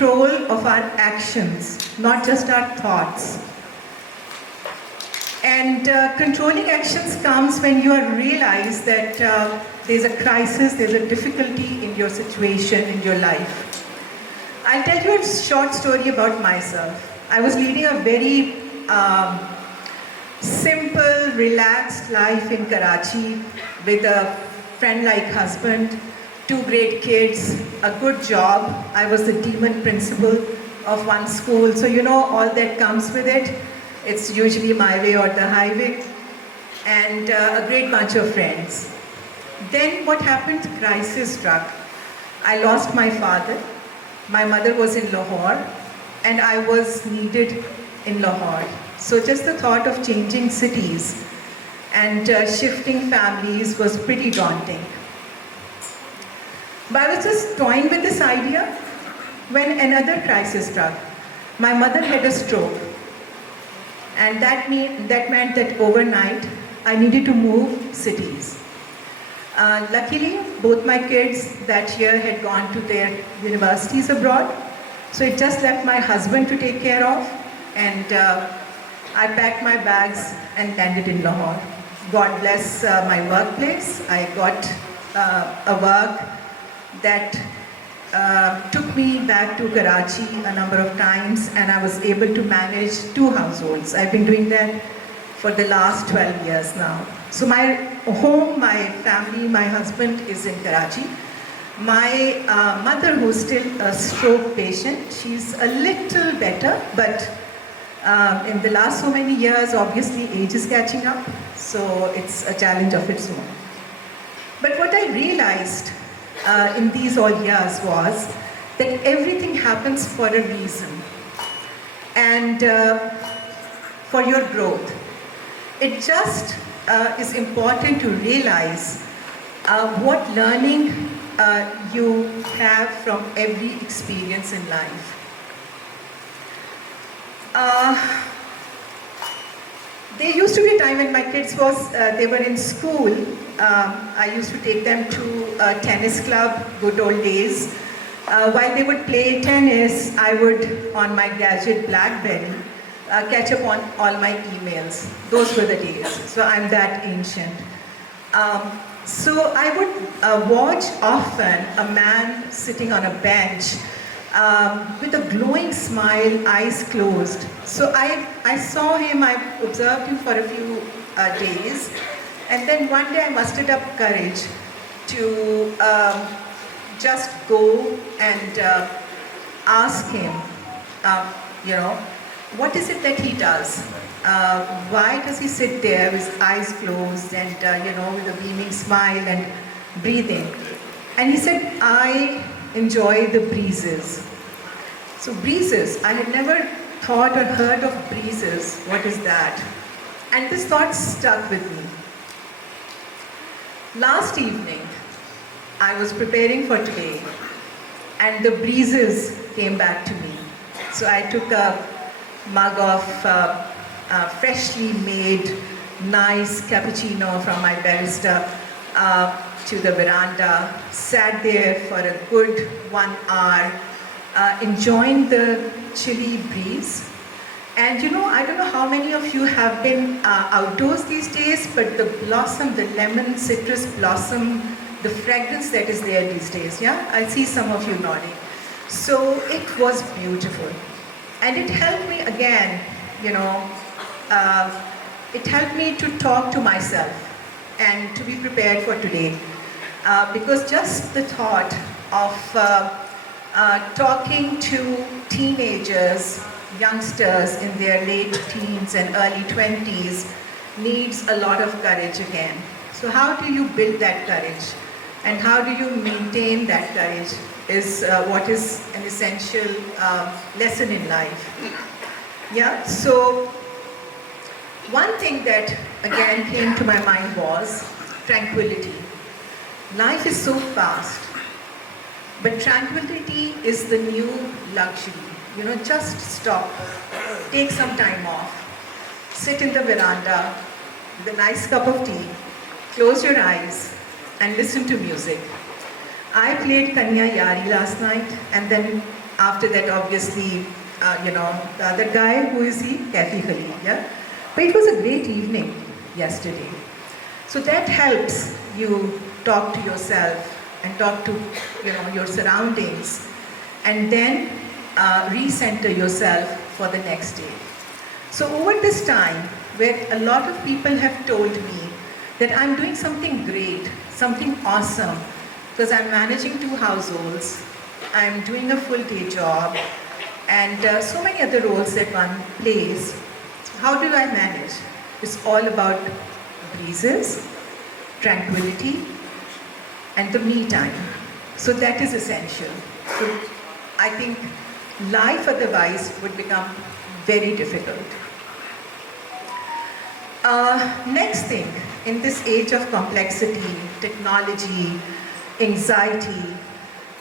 control of our actions, not just our thoughts. And controlling actions comes when you realize that there's a crisis, there's a difficulty in your situation, in your life. I'll tell you a short story about myself. I was leading a very simple, relaxed life in Karachi with a friend-like husband, 2 great kids, a good job. I was the demon principal of one school, so you know all that comes with it. It's usually my way or the highway, and a great bunch of friends. Then what happened? Crisis struck. I lost my father. My mother was in Lahore, and I was needed in Lahore. So just the thought of changing cities and shifting families was pretty daunting. But I was just toying with this idea when another crisis struck. My mother had a stroke, and that meant that overnight I needed to move cities. Luckily, both my kids that year had gone to their universities abroad, so it just left my husband to take care of, and I packed my bags and landed in Lahore. God bless my workplace. I got a work that took me back to Karachi a number of times, and I was able to manage 2 households. I've been doing that for the last 12 years now. So my home, my family, my husband is in Karachi. My mother, who's still a stroke patient, she's a little better, but in the last so many years, obviously age is catching up, so it's a challenge of its own. But what I realized in these all years was that everything happens for a reason and for your growth. It just is important to realize what learning you have from every experience in life. There used to be a time when my kids they were in school. I used to take them to a tennis club, good old days. While they would play tennis, I would, on my gadget BlackBerry, catch up on all my emails. Those were the days. So I'm that ancient. So I would watch often a man sitting on a bench with a glowing smile, eyes closed. So I saw him, I observed him for a few days, and then one day I mustered up courage to just go and ask him, what is it that he does? Why does he sit there with his eyes closed and, with a beaming smile and breathing? And he said, I enjoy the breezes. So breezes, I had never thought or heard of breezes. What is that? And this thought stuck with me. Last evening, I was preparing for today, and the breezes came back to me. So I took a mug of freshly made, nice cappuccino from my barista to the veranda, sat there for a good 1 hour, enjoying the chilly breeze. And I don't know how many of you have been outdoors these days, but the blossom, the lemon citrus blossom, the fragrance that is there these days, yeah? I see some of you nodding. So it was beautiful. And it helped me again, it helped me to talk to myself and to be prepared for today. Because just the thought of talking to teenagers, youngsters in their late teens and early 20s needs a lot of courage again. So how do you build that courage? And how do you maintain that courage is what is an essential lesson in life. Yeah, so one thing that again came to my mind was tranquility. Life is so fast, but tranquility is the new luxury. Just stop, take some time off, sit in the veranda with a nice cup of tea, close your eyes and listen to music. I played Kanya Yari last night, and then After that, obviously, the other guy, who is he? Khalid, yeah? But it was a great evening yesterday. So that helps you talk to yourself and talk to, your surroundings, and then recenter yourself for the next day. So over this time, where a lot of people have told me that I'm doing something great, something awesome, because I'm managing 2 households, I'm doing a full-day job, and so many other roles that one plays. How do I manage? It's all about breezes, tranquility, and the me time. So that is essential. So I think life otherwise would become very difficult. Next thing, in this age of complexity, technology, anxiety,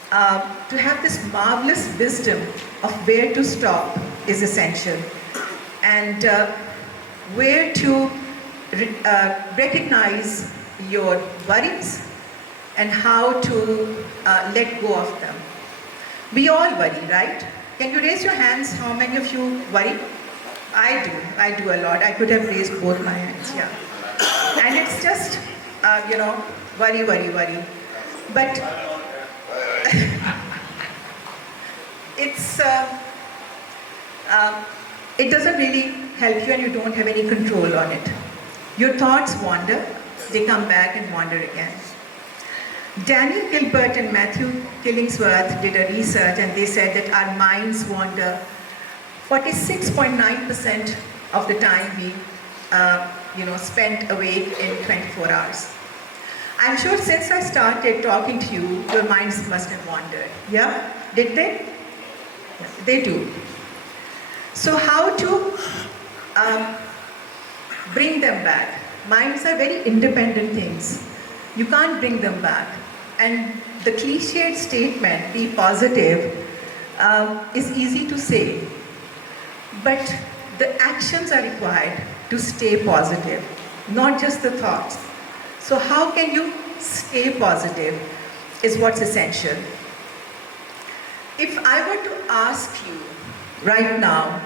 to have this marvelous wisdom of where to stop is essential, and where to recognize your worries and how to let go of them. We all worry, right? Can you raise your hands? How many of you worry? I do a lot. I could have raised both my hands, yeah. And it's just, worry, worry, worry. But it doesn't really help you, and you don't have any control on it. Your thoughts wander, they come back and wander again. Daniel Gilbert and Matthew Killingsworth did a research, and they said that our minds wander 46.9% of the time we spent awake in 24 hours. I'm sure since I started talking to you, your minds must have wandered. Yeah? Did they? Yeah, they do. So how to bring them back? Minds are very independent things. You can't bring them back. And the cliched statement, be positive, is easy to say. But the actions are required to stay positive, not just the thoughts. So how can you stay positive is what's essential. If I were to ask you right now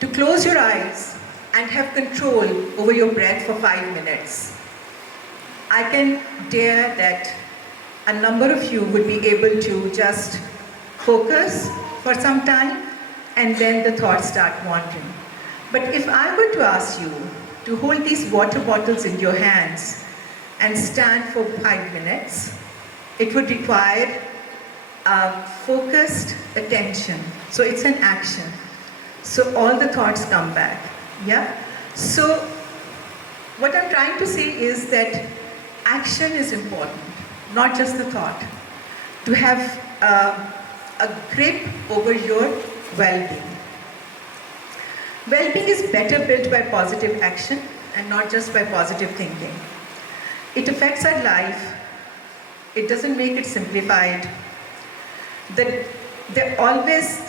to close your eyes and have control over your breath for 5 minutes, I can dare that a number of you would be able to just focus for some time, and then the thoughts start wandering. But if I were to ask you to hold these water bottles in your hands and stand for 5 minutes, it would require focused attention. So it's an action. So all the thoughts come back. Yeah? So what I'm trying to say is that action is important, not just the thought. To have a grip over your well-being. Well-being is better built by positive action and not just by positive thinking. It affects our life. It doesn't make it simplified. There are always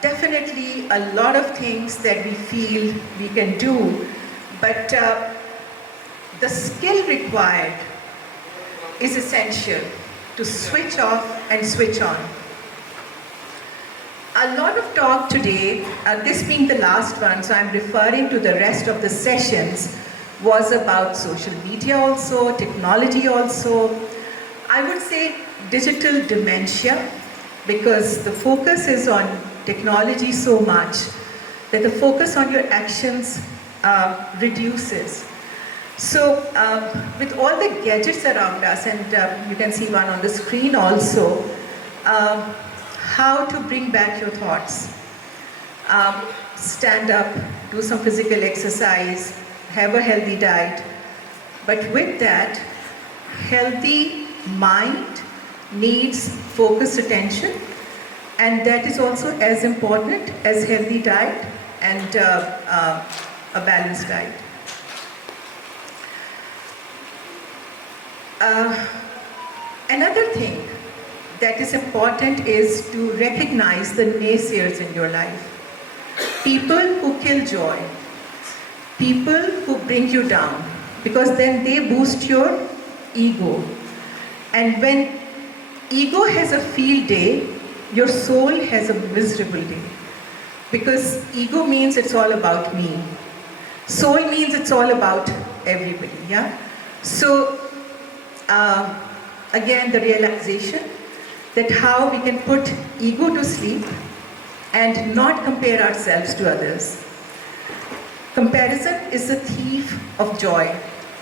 definitely a lot of things that we feel we can do, but the skill required is essential to switch off and switch on. A lot of talk today, this being the last one, so I'm referring to the rest of the sessions, was about social media also, technology also. I would say digital dementia, because the focus is on technology so much that the focus on your actions reduces. So with all the gadgets around us, and you can see one on the screen also, how to bring back your thoughts. Stand up, do some physical exercise, have a healthy diet. But with that, healthy mind needs focused attention, and that is also as important as healthy diet and a balanced diet. Another thing that is important is to recognize the naysayers in your life. People who kill joy, people who bring you down, because then they boost your ego. And when ego has a field day, your soul has a miserable day. Because ego means it's all about me. Soul means it's all about everybody, yeah? So, again, the realization that how we can put ego to sleep and not compare ourselves to others. Comparison is the thief of joy.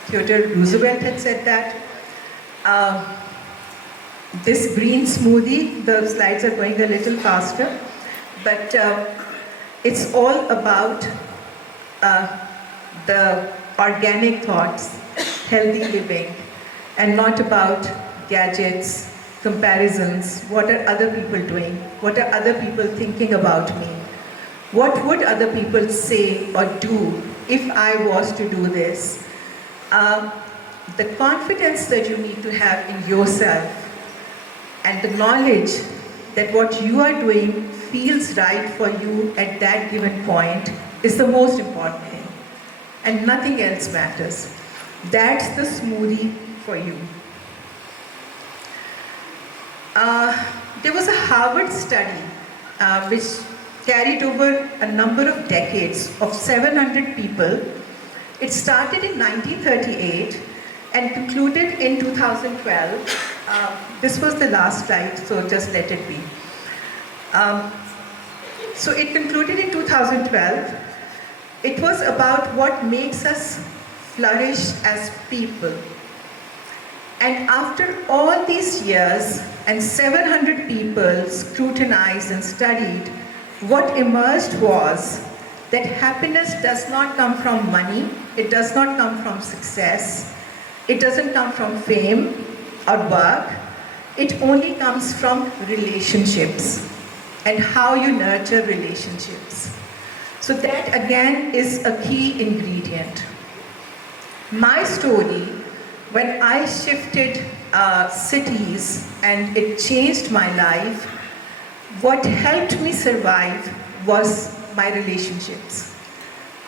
Theodore Roosevelt had said that. This green smoothie, the slides are going a little faster, but it's all about the organic thoughts, healthy living, and not about gadgets, comparisons, what are other people doing, what are other people thinking about me, what would other people say or do if I was to do this. The confidence that you need to have in yourself and the knowledge that what you are doing feels right for you at that given point is the most important thing. And nothing else matters. That's the smoothie for you. There was a Harvard study which carried over a number of decades of 700 people. It started in 1938 and concluded in 2012. This was the last slide, so just let it be. So it concluded in 2012. It was about what makes us flourish as people. And after all these years and 700 people scrutinized and studied, what emerged was that happiness does not come from money, it does not come from success, it doesn't come from fame or work, it only comes from relationships and how you nurture relationships. So that again is a key ingredient. My story, when I shifted cities and it changed my life, what helped me survive was my relationships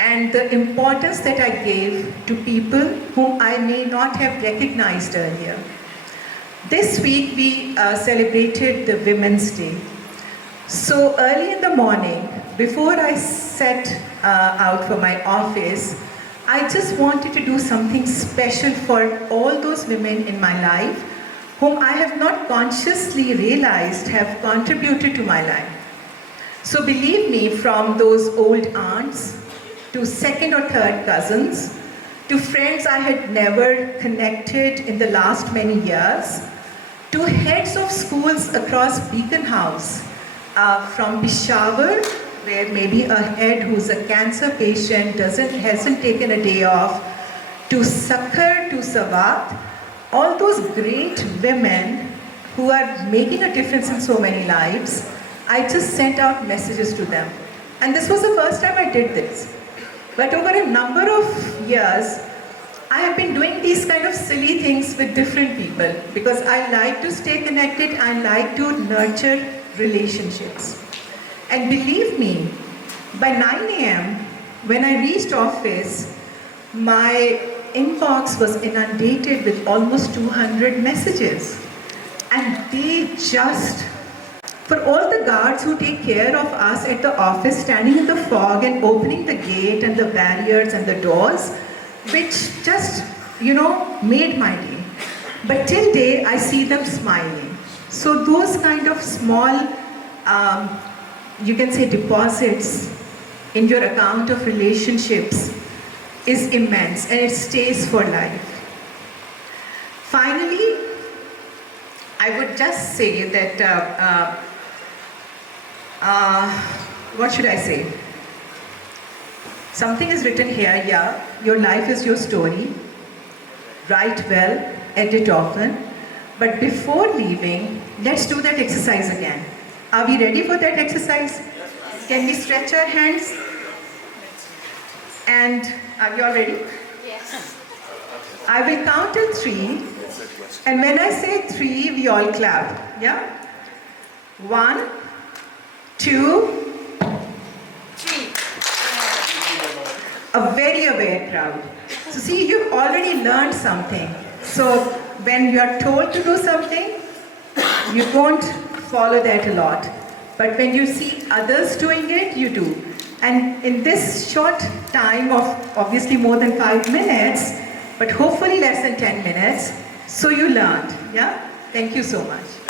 and the importance that I gave to people whom I may not have recognized earlier. This week we celebrated the Women's Day. So early in the morning, before I set out for my office, I just wanted to do something special for all those women in my life whom I have not consciously realized have contributed to my life. So believe me, from those old aunts to second or third cousins, to friends I had never connected in the last many years, to heads of schools across Beacon House, from Peshawar, where maybe a head who's a cancer patient hasn't taken a day off, to Sakhar, to Sawat, all those great women who are making a difference in so many lives, I just sent out messages to them. And this was the first time I did this. But over a number of years, I have been doing these kind of silly things with different people because I like to stay connected, I like to nurture relationships. And believe me, by 9 a.m., when I reached office, my inbox was inundated with almost 200 messages. And they just, for all the guards who take care of us at the office, standing in the fog and opening the gate and the barriers and the doors, which just, made my day. But till day, I see them smiling. So those kind of small, you can say deposits in your account of relationships is immense and it stays for life. Finally, I would just say that, what should I say? Something is written here, yeah, your life is your story. Write well, edit often. But before leaving, let's do that exercise again. Are we ready for that exercise? Can we stretch our hands? And are you all ready? Yes. I will count till 3. And when I say 3, we all clap. Yeah? 1, 2, 3. A very aware crowd. So see, you've already learned something. So when you are told to do something, you won't follow that a lot. But when you see others doing it, you do. And in this short time of obviously more than 5 minutes, but hopefully less than 10 minutes, so you learned, yeah? Thank you so much.